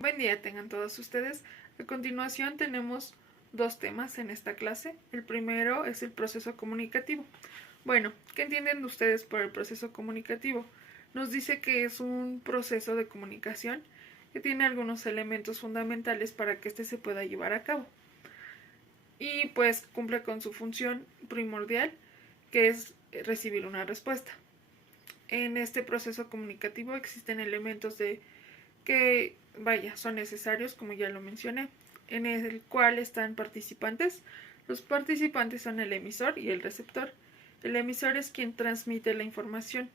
Buen día tengan todos ustedes. A continuación tenemos dos temas en esta clase. El primero es el proceso comunicativo. Bueno, ¿qué entienden ustedes por el proceso comunicativo? Nos dice que es un proceso de comunicación que tiene algunos elementos fundamentales para que éste se pueda llevar a cabo. Y pues cumple con su función primordial, que es recibir una respuesta. En este proceso comunicativo existen elementos que, son necesarios, como ya lo mencioné, en el cual están participantes. Los participantes son el emisor y el receptor. El emisor es quien transmite la información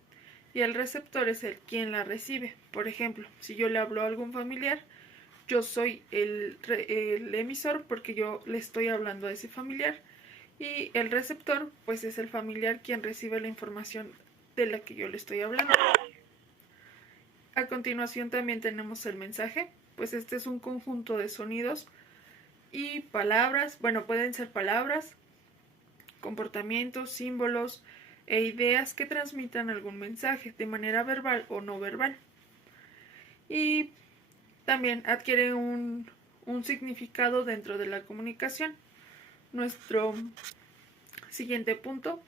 y el receptor es el quien la recibe. Por ejemplo, si yo le hablo a algún familiar, yo soy el emisor porque yo le estoy hablando a ese familiar, y el receptor pues es el familiar quien recibe la información de la que yo le estoy hablando. A continuación también tenemos el mensaje, pues este es un conjunto de sonidos y palabras, pueden ser palabras, comportamientos, símbolos e ideas que transmitan algún mensaje de manera verbal o no verbal. Y también adquiere un significado dentro de la comunicación. Nuestro siguiente punto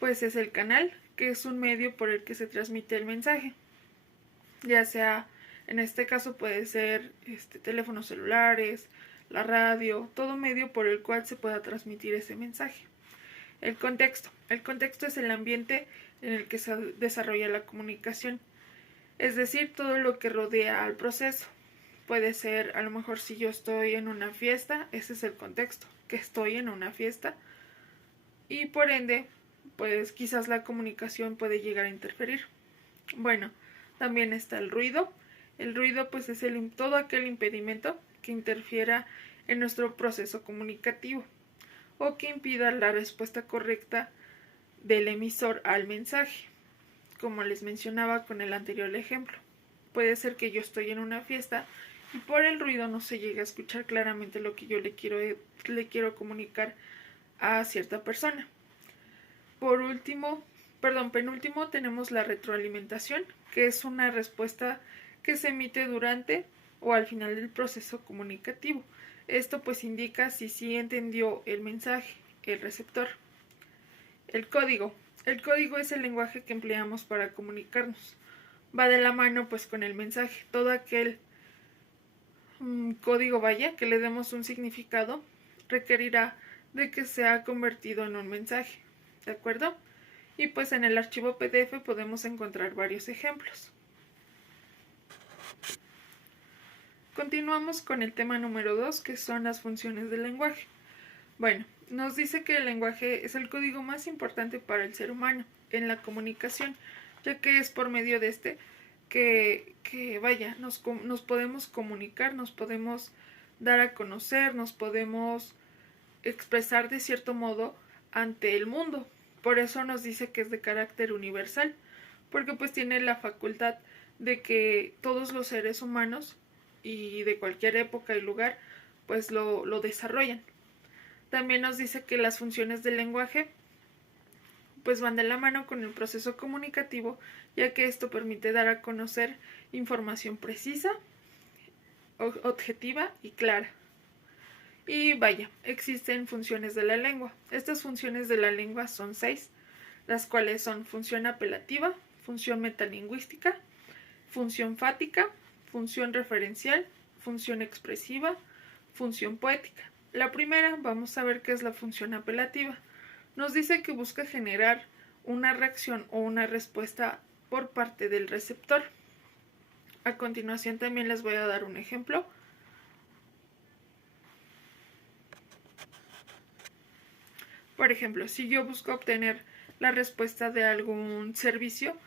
pues es el canal, que es un medio por el que se transmite el mensaje, ya sea, en este caso puede ser teléfonos celulares, la radio, todo medio por el cual se pueda transmitir ese mensaje. El contexto es el ambiente en el que se desarrolla la comunicación, es decir, todo lo que rodea al proceso. Puede ser, a lo mejor, si yo estoy en una fiesta, ese es el contexto, que estoy en una fiesta, y por ende pues quizás la comunicación puede llegar a interferir. Bueno, también está el ruido. El ruido pues es todo aquel impedimento que interfiera en nuestro proceso comunicativo o que impida la respuesta correcta del emisor al mensaje. Como les mencionaba con el anterior ejemplo, puede ser que yo estoy en una fiesta y por el ruido no se llegue a escuchar claramente lo que yo le quiero comunicar a cierta persona. Penúltimo, tenemos la retroalimentación, que es una respuesta que se emite durante o al final del proceso comunicativo. Esto pues indica si sí entendió el mensaje el receptor. El código. El código es el lenguaje que empleamos para comunicarnos. Va de la mano pues con el mensaje. Todo aquel código que le demos un significado requerirá de que sea convertido en un mensaje. ¿De acuerdo? Y pues en el archivo PDF podemos encontrar varios ejemplos. Continuamos con el tema número 2, que son las funciones del lenguaje. Bueno, nos dice que el lenguaje es el código más importante para el ser humano en la comunicación, ya que es por medio de este que nos podemos comunicar, nos podemos dar a conocer, nos podemos expresar de cierto modo ante el mundo. Por eso nos dice que es de carácter universal, porque pues tiene la facultad de que todos los seres humanos y de cualquier época y lugar pues lo desarrollan. También nos dice que las funciones del lenguaje pues van de la mano con el proceso comunicativo, ya que esto permite dar a conocer información precisa, objetiva y clara. Y existen funciones de la lengua. Estas funciones de la lengua son 6, las cuales son función apelativa, función metalingüística, función fática, función referencial, función expresiva, función poética. La primera, vamos a ver qué es la función apelativa. Nos dice que busca generar una reacción o una respuesta por parte del receptor. A continuación también les voy a dar un ejemplo. Por ejemplo, si yo busco obtener la respuesta de algún servicio,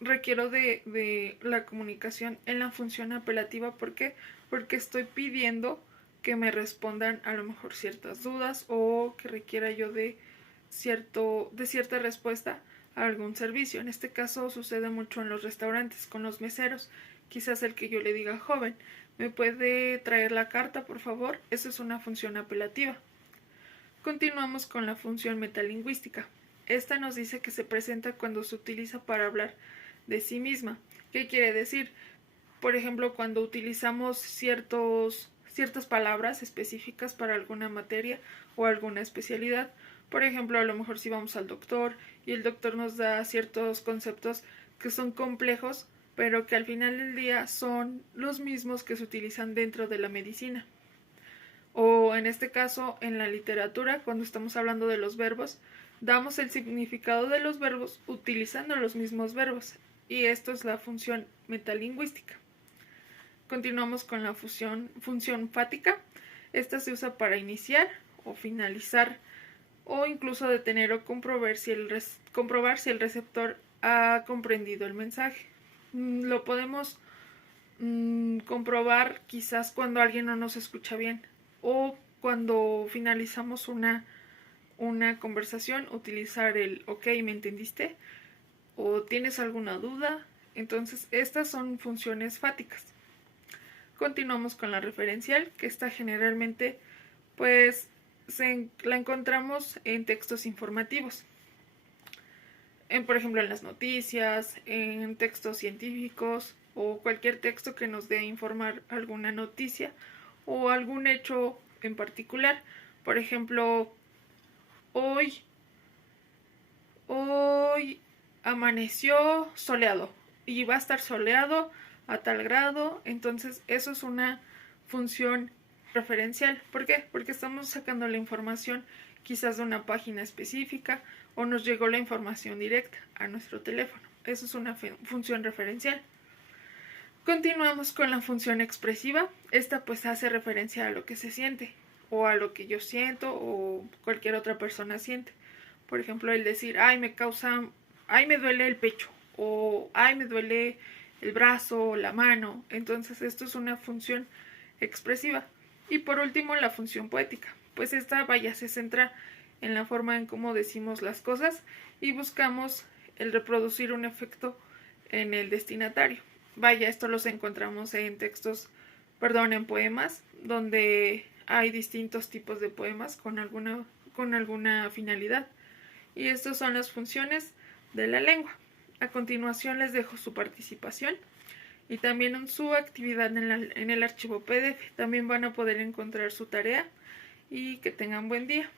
requiero de la comunicación en la función apelativa. ¿Por qué? Porque estoy pidiendo que me respondan a lo mejor ciertas dudas o que requiera yo de cierta respuesta a algún servicio. En este caso sucede mucho en los restaurantes con los meseros. Quizás el que yo le diga: joven, ¿me puede traer la carta, por favor? Eso es una función apelativa. Continuamos con la función metalingüística. Esta nos dice que se presenta cuando se utiliza para hablar de sí misma. ¿Qué quiere decir? por ejemplo, cuando utilizamos ciertas palabras específicas para alguna materia o alguna especialidad. Por ejemplo, a lo mejor si vamos al doctor y el doctor nos da ciertos conceptos que son complejos, pero que al final del día son los mismos que se utilizan dentro de la medicina. O en este caso, en la literatura, cuando estamos hablando de los verbos, damos el significado de los verbos utilizando los mismos verbos. Y esto es la función metalingüística. Continuamos con la función fática. Esta se usa para iniciar o finalizar o incluso detener o comprobar si el receptor ha comprendido el mensaje. Lo podemos comprobar quizás cuando alguien no nos escucha bien o cuando finalizamos una conversación, utilizar el ok, ¿me entendiste? O ¿tienes alguna duda? Entonces estas son funciones fáticas. Continuamos con la referencial, que está generalmente pues la encontramos en textos informativos. Por ejemplo, en las noticias, en textos científicos o cualquier texto que nos dé a informar alguna noticia o algún hecho en particular. Por ejemplo, hoy amaneció soleado y va a estar soleado a tal grado. Entonces eso es una función referencial. ¿Por qué? Porque estamos sacando la información quizás de una página específica o nos llegó la información directa a nuestro teléfono. Eso es una función referencial. Continuamos con la función expresiva. Esta pues hace referencia a lo que se siente o a lo que yo siento o cualquier otra persona siente. Por ejemplo, el decir, ay, me duele el pecho o ay, me duele el brazo o la mano. Entonces esto es una función expresiva. Y por último, la función poética. Pues esta, se centra en la forma en cómo decimos las cosas y buscamos el reproducir un efecto en el destinatario. Esto los encontramos en en poemas, donde hay distintos tipos de poemas con alguna finalidad. Y estas son las funciones de la lengua. A continuación les dejo su participación y también su actividad en el archivo PDF. También van a poder encontrar su tarea y que tengan buen día.